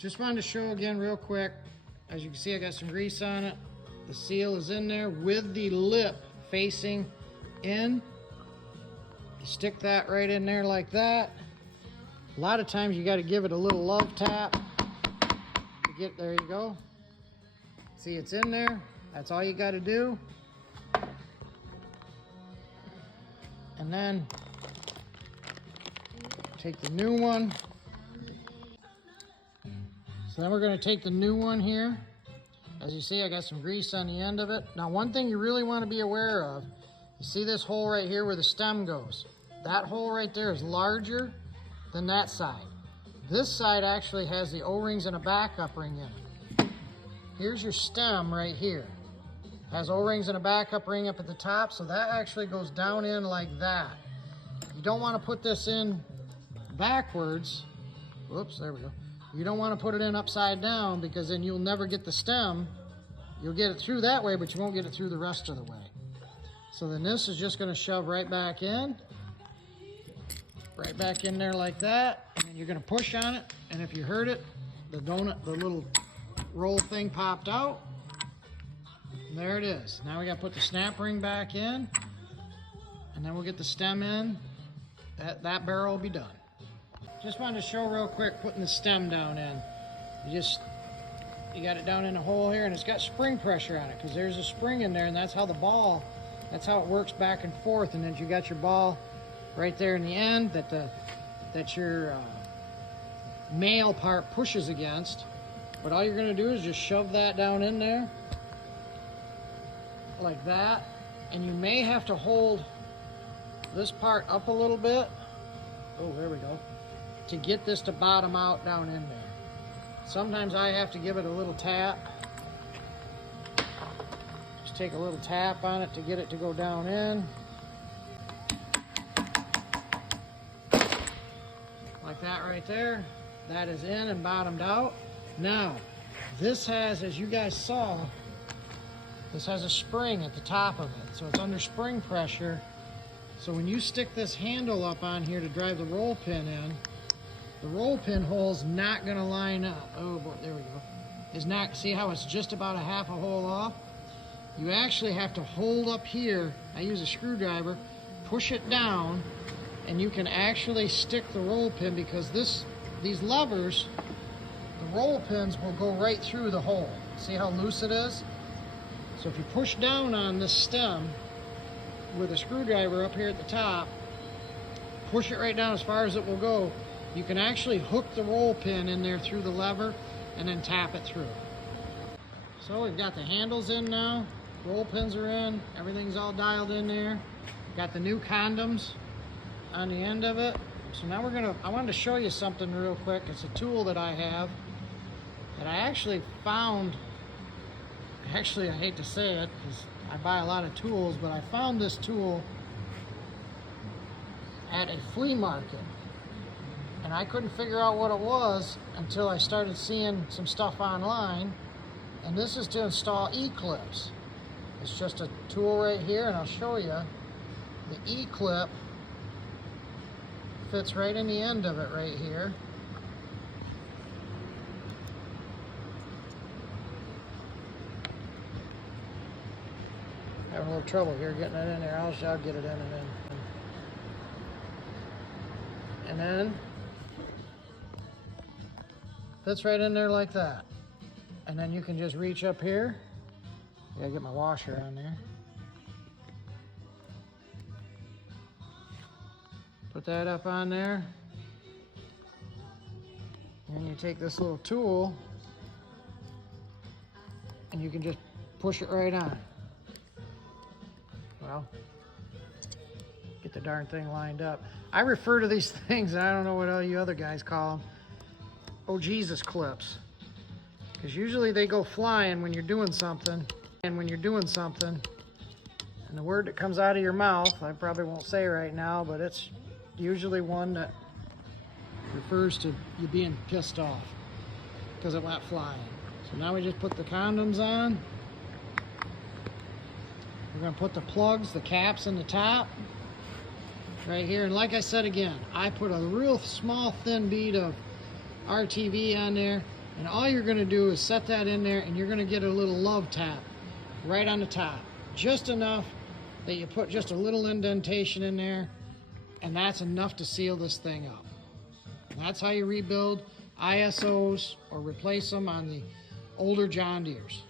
Just wanted to show again real quick. As you can see, I got some grease on it. The seal is in there with the lip facing in. You stick that right in there like that. A lot of times you got to give it a little love tap to get, there you go. See, it's in there. That's all you got to do. And then take the new one. So then we're going to take the new one here. As you see, I got some grease on the end of it. Now, one thing you really want to be aware of, you see this hole right here where the stem goes. That hole right there is larger than that side. This side actually has the O-rings and a backup ring in it. Here's your stem right here. Has O-rings and a backup ring up at the top, so that actually goes down in like that. You don't want to put this in backwards. Whoops, there we go. You don't want to put it in upside down because then you'll never get the stem. You'll get it through that way, but you won't get it through the rest of the way. So then this is just going to shove right back in there like that, and then you're going to push on it, and if you heard it, the little roll thing popped out. And there it is. Now we got to put the snap ring back in, and then we'll get the stem in. That barrel will be done. Just wanted to show real quick putting the stem down in. You got it down in a hole here, and it's got spring pressure on it because there's a spring in there, and that's how it works back and forth. And then you got your ball right there in the end that your male part pushes against. But all you're going to do is just shove that down in there like that, and you may have to hold this part up a little bit. Oh, there we go. To get this to bottom out down in there. Sometimes I have to give it a little tap. Just take a little tap on it to get it to go down in. Like that right there. That is in and bottomed out. Now, this has, as you guys saw, this has a spring at the top of it. So it's under spring pressure. So when you stick this handle up on here to drive the roll pin in, the roll pin hole's not gonna line up. Oh boy, there we go. Is not, see how it's just about a half a hole off? You actually have to hold up here. I use a screwdriver, push it down, and you can actually stick the roll pin because these levers, the roll pins will go right through the hole. See how loose it is? So if you push down on this stem with a screwdriver up here at the top, push it right down as far as it will go, you can actually hook the roll pin in there through the lever and then tap it through. So we've got the handles in now, roll pins are in, everything's all dialed in there. Got the new condoms on the end of it. So now I wanted to show you something real quick. It's a tool that I have that I actually found, I hate to say it because I buy a lot of tools, but I found this tool at a flea market. And I couldn't figure out what it was until I started seeing some stuff online. And this is to install E-clips. It's just a tool right here, and I'll show you. The E-clip fits right in the end of it right here. Having a little trouble here getting it in there. I'll get it in and in. And then fits right in there like that. And then you can just reach up here. Yeah, get my washer on there. Put that up on there. And you take this little tool and you can just push it right on. Well, get the darn thing lined up. I refer to these things, and I don't know what all you other guys call them, oh Jesus clips. Because usually they go flying when you're doing something, and the word that comes out of your mouth, I probably won't say right now, but it's usually one that refers to you being pissed off because it went flying. So now we just put the condoms on. We're going to put the plugs, the caps in the top right here. And like I said again, I put a real small thin bead of RTV on there, And all you're going to do is set that in there, and you're going to get a little love tap right on the top. Just enough that you put just a little indentation in there, and that's enough to seal this thing up. And that's how you rebuild ISOs or replace them on the older John Deeres.